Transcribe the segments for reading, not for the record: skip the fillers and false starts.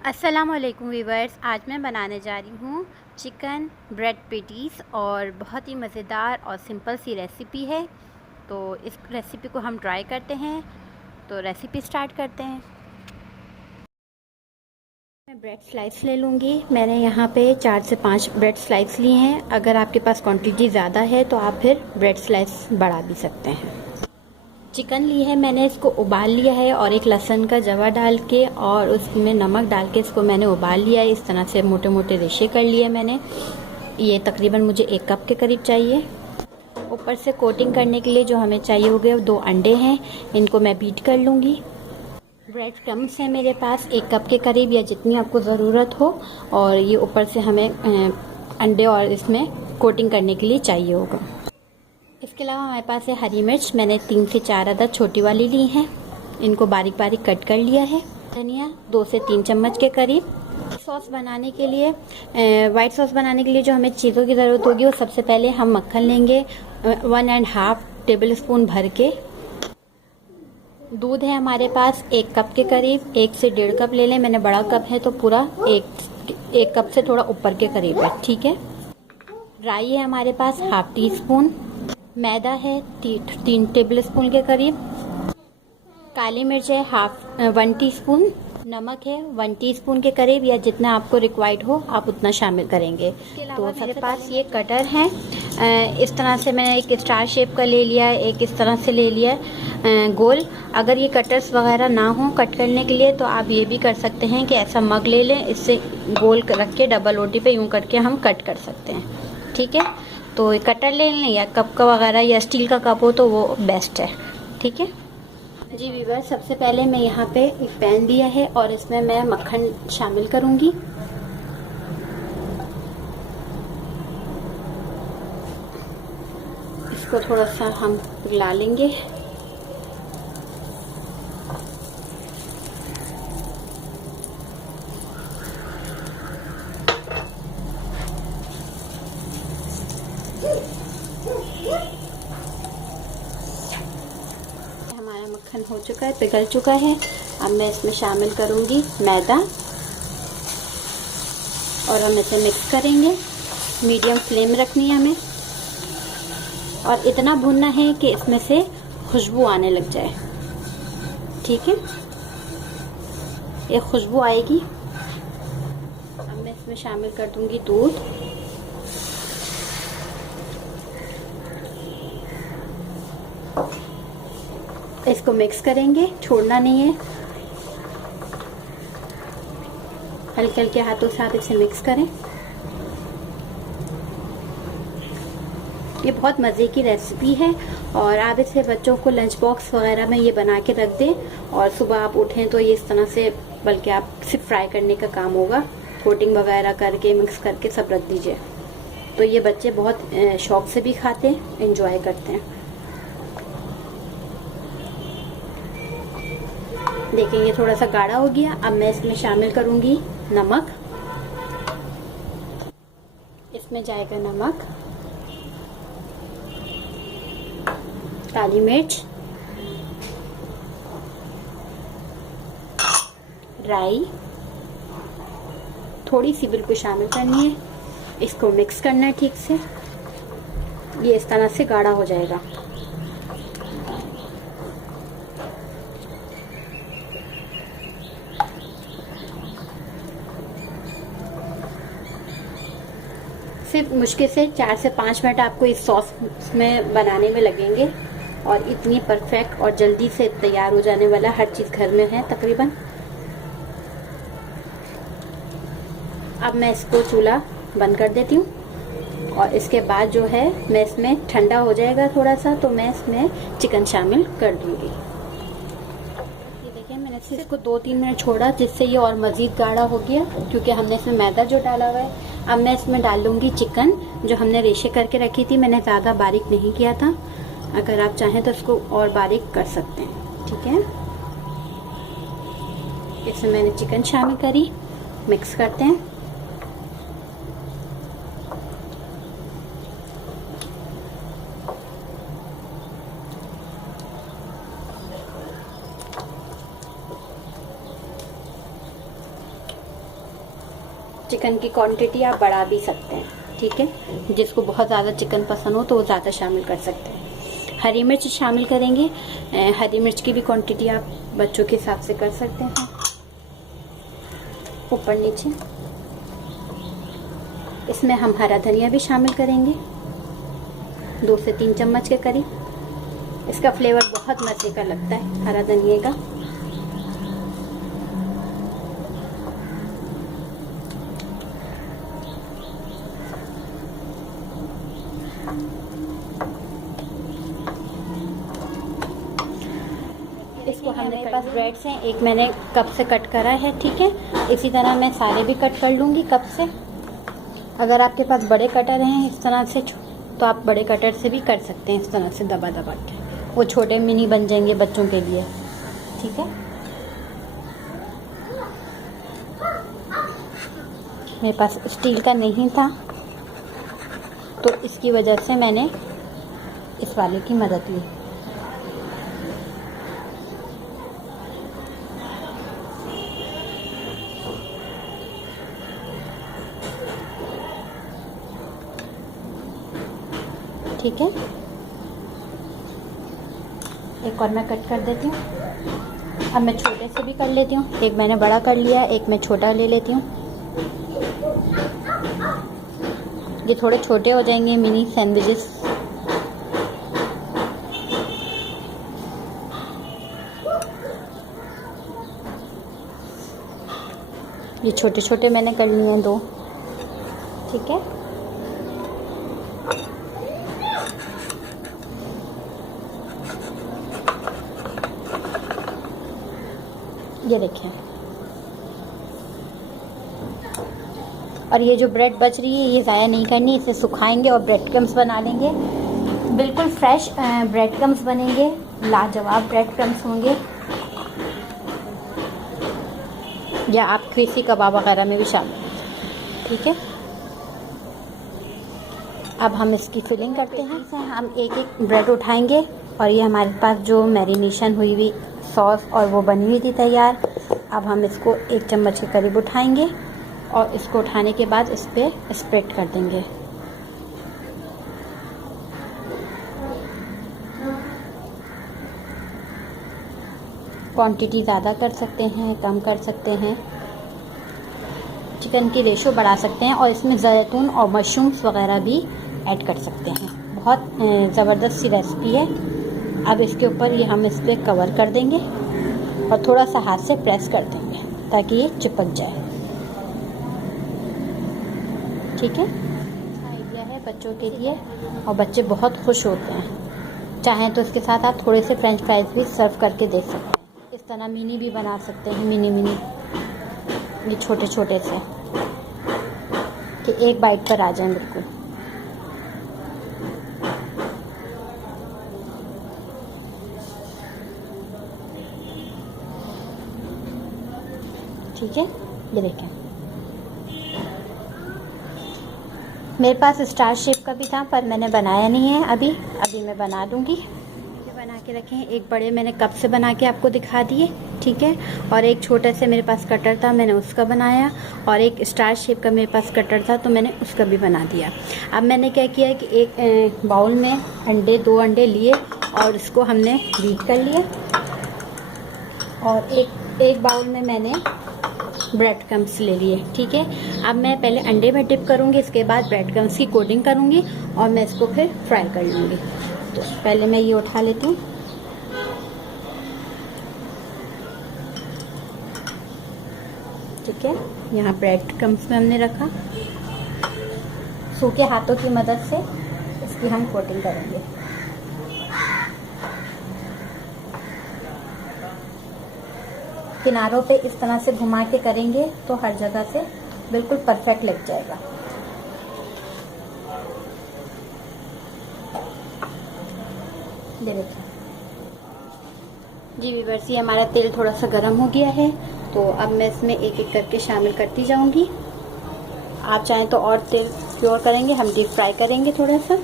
अस्सलामुअलैकुम वीवर्स, आज मैं बनाने जा रही हूँ चिकन ब्रेड पेटीज़ और बहुत ही मज़ेदार और सिंपल सी रेसिपी है। तो इस रेसिपी को हम ट्राई करते हैं। तो रेसिपी स्टार्ट करते हैं। मैं ब्रेड स्लाइस ले लूँगी। मैंने यहाँ पे 4 से 5 ब्रेड स्लाइस लिए हैं। अगर आपके पास क्वांटिटी ज़्यादा है तो आप फिर ब्रेड स्लाइस बढ़ा भी सकते हैं। चिकन ली है मैंने, इसको उबाल लिया है और एक लहसुन का जवा डाल के और उसमें नमक डाल के इसको मैंने उबाल लिया है। इस तरह से मोटे मोटे रेशे कर लिए मैंने। ये तकरीबन मुझे 1 कप के करीब चाहिए। ऊपर से कोटिंग करने के लिए जो हमें चाहिए हो गए 2 अंडे हैं, इनको मैं बीट कर लूँगी। ब्रेड क्रम्स है मेरे पास 1 कप के करीब या जितनी आपको ज़रूरत हो। और ये ऊपर से हमें अंडे और इसमें कोटिंग करने के लिए चाहिए होगा। इसके अलावा हमारे पास है हरी मिर्च, मैंने 3 से 4 अदद छोटी वाली ली हैं। इनको बारीक बारीक कट कर लिया है। धनिया 2 से 3 चम्मच के करीब। सॉस बनाने के लिए वाइट सॉस बनाने के लिए जो हमें चीज़ों की ज़रूरत होगी वो सबसे पहले हम मक्खन लेंगे 1.5 टेबल स्पून भर के। दूध है हमारे पास 1 कप के करीब, 1 से 1.5 कप ले लें। मैंने बड़ा कप है तो पूरा एक कप से थोड़ा ऊपर के करीब है, ठीक है। राई है हमारे पास ½ टी स्पून। मैदा है 3 टेबल स्पून के करीब। काली मिर्च है 1 टीस्पून। नमक है 1 टीस्पून के करीब या जितना आपको रिक्वायर्ड हो आप उतना शामिल करेंगे। तो मेरे पास ये कटर है। इस तरह से मैंने एक स्टार शेप का ले लिया है, एक इस तरह से ले लिया है गोल। अगर ये कटर्स वगैरह ना हो कट करने के लिए तो आप ये भी कर सकते हैं कि ऐसा मग ले लें, इससे गोल रख के डबल रोटी पे यूँ करके हम कट कर सकते हैं, ठीक है। तो कटर ले लें या कप का वगैरह या स्टील का कप हो तो वो बेस्ट है, ठीक है जी। वीवर, सबसे पहले मैं यहाँ पे एक पैन लिया है और इसमें मैं मक्खन शामिल करूँगी। इसको थोड़ा सा हम पिघला लेंगे। हमारा मक्खन हो चुका है, पिघल चुका है। अब मैं इसमें शामिल करूँगी मैदा और हम इसे मिक्स करेंगे। मीडियम फ्लेम रखनी है हमें और इतना भूनना है कि इसमें से खुशबू आने लग जाए, ठीक है। ये खुशबू आएगी। अब मैं इसमें शामिल कर दूंगी दूध। इसको मिक्स करेंगे, छोड़ना नहीं है। हल्के हल्के हाथों से आप इसे मिक्स करें। ये बहुत मज़े की रेसिपी है और आप इसे बच्चों को लंच बॉक्स वगैरह में ये बना के रख दें और सुबह आप उठें तो ये इस तरह से, बल्कि आप सिर्फ फ्राई करने का काम होगा, कोटिंग वगैरह करके मिक्स करके सब रख दीजिए। तो ये बच्चे बहुत शौक से भी खाते हैं, एंजॉय करते हैं। देखें ये थोड़ा सा गाढ़ा हो गया। अब मैं इसमें शामिल करूंगी नमक। इसमें जाएगा नमक, काली मिर्च, राई थोड़ी सी बिल्कुल शामिल करनी है। इसको मिक्स करना है ठीक से। ये इस तरह से गाढ़ा हो जाएगा। सिर्फ मुश्किल से 4 से 5 मिनट आपको इस सॉस में बनाने में लगेंगे और इतनी परफेक्ट और जल्दी से तैयार हो जाने वाला, हर चीज़ घर में है तकरीबन। अब मैं इसको चूल्हा बंद कर देती हूँ और इसके बाद जो है मैं इसमें ठंडा हो जाएगा थोड़ा सा तो मैं इसमें चिकन शामिल कर दूँगी। ये देखिए मैंने सिर्फ इसको 2-3 मिनट छोड़ा जिससे ये और मज़ीद गाढ़ा हो गया, क्योंकि हमने इसमें मैदा जो डाला हुआ है। अब मैं इसमें डाल लूँगी चिकन जो हमने रेशे करके रखी थी। मैंने ज़्यादा बारीक नहीं किया था, अगर आप चाहें तो इसको और बारीक कर सकते हैं, ठीक है। इसमें मैंने चिकन शामिल करी, मिक्स करते हैं। चिकन की क्वांटिटी आप बढ़ा भी सकते हैं, ठीक है। जिसको बहुत ज़्यादा चिकन पसंद हो तो वो ज़्यादा शामिल कर सकते हैं। हरी मिर्च शामिल करेंगे। हरी मिर्च की भी क्वांटिटी आप बच्चों के हिसाब से कर सकते हैं, ऊपर नीचे। इसमें हम हरा धनिया भी शामिल करेंगे, 2 से 3 चम्मच के करीब। इसका फ्लेवर बहुत मज़े का लगता है हरा धनिया का। इसको हमारे पास ब्रेड्स हैं, एक मैंने कप से कट करा है, ठीक है। इसी तरह मैं सारे भी कट कर लूँगी कप से। अगर आपके पास बड़े कटर हैं इस तरह से तो आप बड़े कटर से भी कर सकते हैं, इस तरह से दबा दबा के। वो छोटे मिनी बन जाएंगे बच्चों के लिए, ठीक है। मेरे पास स्टील का नहीं था तो इसकी वजह से मैंने इस वाले की मदद ली। ठीक है, एक और मैं कट कर देती हूँ। अब मैं छोटे से भी कर लेती हूँ, एक मैंने बड़ा कर लिया, एक मैं छोटा ले लेती हूँ। ये थोड़े छोटे हो जाएंगे मिनी सैंडविचेस। ये छोटे छोटे मैंने कर लिए हैं 2, ठीक है। ये देखिए, और ये जो ब्रेड बच रही है ये ज़ाया नहीं करनी, इसे सुखाएंगे और ब्रेड क्रम्स बना लेंगे। बिल्कुल फ्रेश ब्रेड क्रम्स बनेंगे, लाजवाब ब्रेड क्रम्स होंगे। या आप क्रिस्पी कबाब वगैरह में भी शामिल, ठीक है। अब हम इसकी फिलिंग करते हैं। हम एक एक ब्रेड उठाएंगे और ये हमारे पास जो मैरिनेशन हुई हुई सॉस और वो बनी हुई थी तैयार। अब हम इसको 1 चम्मच के करीब उठाएंगे और इसको उठाने के बाद इस पर स्प्रेड कर देंगे। क्वांटिटी ज़्यादा कर सकते हैं, कम कर सकते हैं, चिकन की रेशो बढ़ा सकते हैं और इसमें जैतून और मशरूम्स वगैरह भी ऐड कर सकते हैं। बहुत ज़बरदस्त सी रेसिपी है। अब इसके ऊपर ये हम इस पर कवर कर देंगे और थोड़ा सा हाथ से प्रेस कर देंगे ताकि ये चिपक जाए, ठीक है। अच्छा आइडिया है बच्चों के लिए और बच्चे बहुत खुश होते हैं। चाहें तो इसके साथ आप थोड़े से फ्रेंच फ्राइज भी सर्व करके दे सकते हैं। इस तरह मिनी भी बना सकते हैं, मिनी ये छोटे छोटे से कि एक बाइट पर आ जाएं बिल्कुल। ठीक है, ये देखें। मेरे पास स्टार शेप का भी था पर मैंने बनाया नहीं है अभी मैं बना दूंगी। ये बना के रखे हैं। एक बड़े मैंने कप से बना के आपको दिखा दिए, ठीक है। और एक छोटा से मेरे पास कटर था, मैंने उसका बनाया। और एक स्टार शेप का मेरे पास कटर था तो मैंने उसका भी बना दिया। अब मैंने क्या किया कि एक बाउल में 2 अंडे लिए और इसको हमने बीट कर लिया। और एक बाउल में मैंने ब्रेड क्रम्स ले लिए, ठीक है। अब मैं पहले अंडे में डिप करूँगी, इसके बाद ब्रेड क्रम्स की कोटिंग करूँगी और मैं इसको फिर फ्राई कर लूँगी। तो पहले मैं ये उठा लेती हूँ। ठीक है, यहाँ ब्रेड क्रम्स में हमने रखा। सूखे हाथों की मदद से इसकी हम कोटिंग करेंगे। किनारों पे इस तरह से घुमा के करेंगे तो हर जगह से बिल्कुल परफेक्ट लग जाएगा। ये देखिए जी व्यूअर्स, ये हमारा तेल थोड़ा सा गर्म हो गया है तो अब मैं इसमें एक एक करके शामिल करती जाऊंगी। आप चाहें तो और तेल प्योर करेंगे, हम डीप फ्राई करेंगे थोड़ा सा।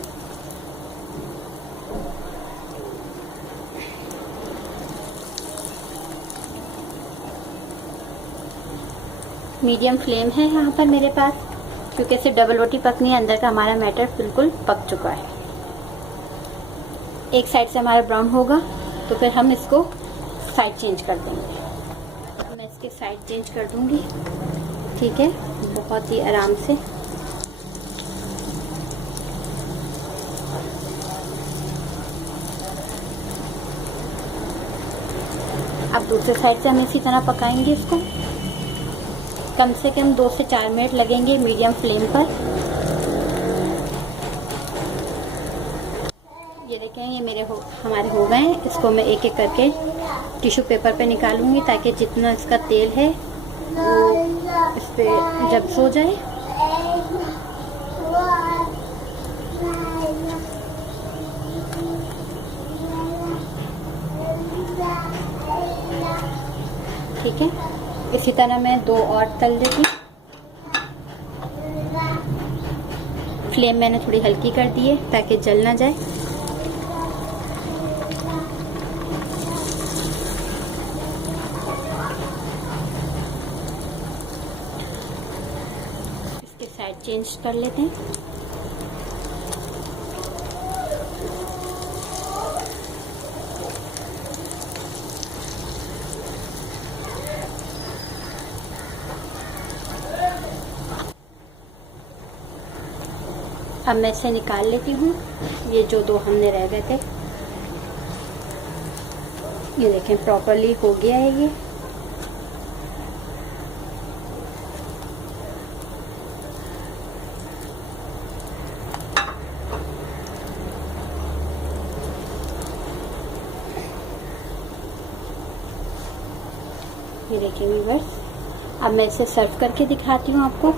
मीडियम फ्लेम है यहाँ पर मेरे पास, क्योंकि इससे डबल रोटी पकनी है। अंदर का हमारा मटर बिल्कुल पक चुका है। एक साइड से हमारा ब्राउन होगा तो फिर हम इसको साइड चेंज कर देंगे। मैं इसके साइड चेंज कर दूंगी, ठीक है, बहुत ही आराम से। अब दूसरे साइड से हम इसी तरह पकाएंगे इसको। कम से कम 2 से 4 मिनट लगेंगे मीडियम फ्लेम पर। ये देखें, ये हमारे हो गए हैं। इसको मैं एक एक करके टिश्यू पेपर पे निकालूंगी ताकि जितना इसका तेल है वो इस पे जब सो जाए। ठीक है, इसी तरह मैं 2 और तल देती। फ्लेम मैंने थोड़ी हल्की कर दी है ताकि जल ना जाए। इसके साइड चेंज कर लेते हैं। अब मैं इसे निकाल लेती हूँ। ये जो 2 हमने रह गए थे, ये देखें प्रॉपर्ली हो गया है ये देखिए व्यूअर्स। अब मैं इसे सर्व करके दिखाती हूँ आपको।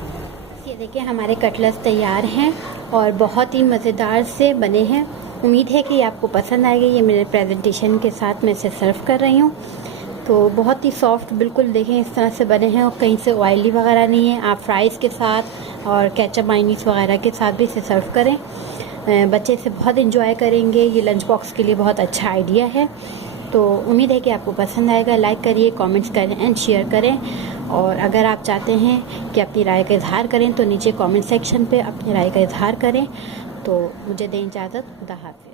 ये देखिए हमारे कटलेट्स तैयार हैं और बहुत ही मज़ेदार से बने हैं। उम्मीद है कि आपको पसंद आएगा। ये मेरे प्रेजेंटेशन के साथ मैं इसे सर्व कर रही हूँ। तो बहुत ही सॉफ्ट बिल्कुल देखें इस तरह से बने हैं और कहीं से ऑयली वगैरह नहीं है। आप फ्राइज़ के साथ और केचप मायोनीज वगैरह के साथ भी इसे सर्व करें। बच्चे इसे बहुत इंजॉय करेंगे। ये लंच बॉक्स के लिए बहुत अच्छा आइडिया है। तो उम्मीद है कि आपको पसंद आएगा। लाइक करिए, कमेंट्स करें एंड शेयर करें। और अगर आप चाहते हैं कि अपनी राय का इजहार करें तो नीचे कमेंट सेक्शन पे अपनी राय का इजहार करें। तो मुझे दें इजाज़त। खुदा हाफ़िज़।